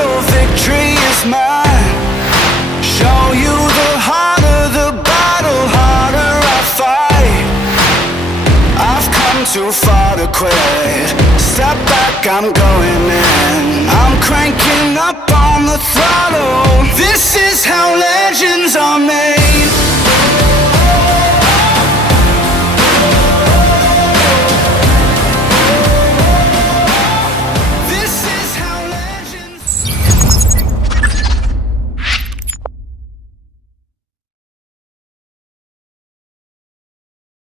battle, victory is mine. Show you the harder the battle, harder I fight. I've come too far to quit. Step back, I'm going in. I'm cranking up on the throttle.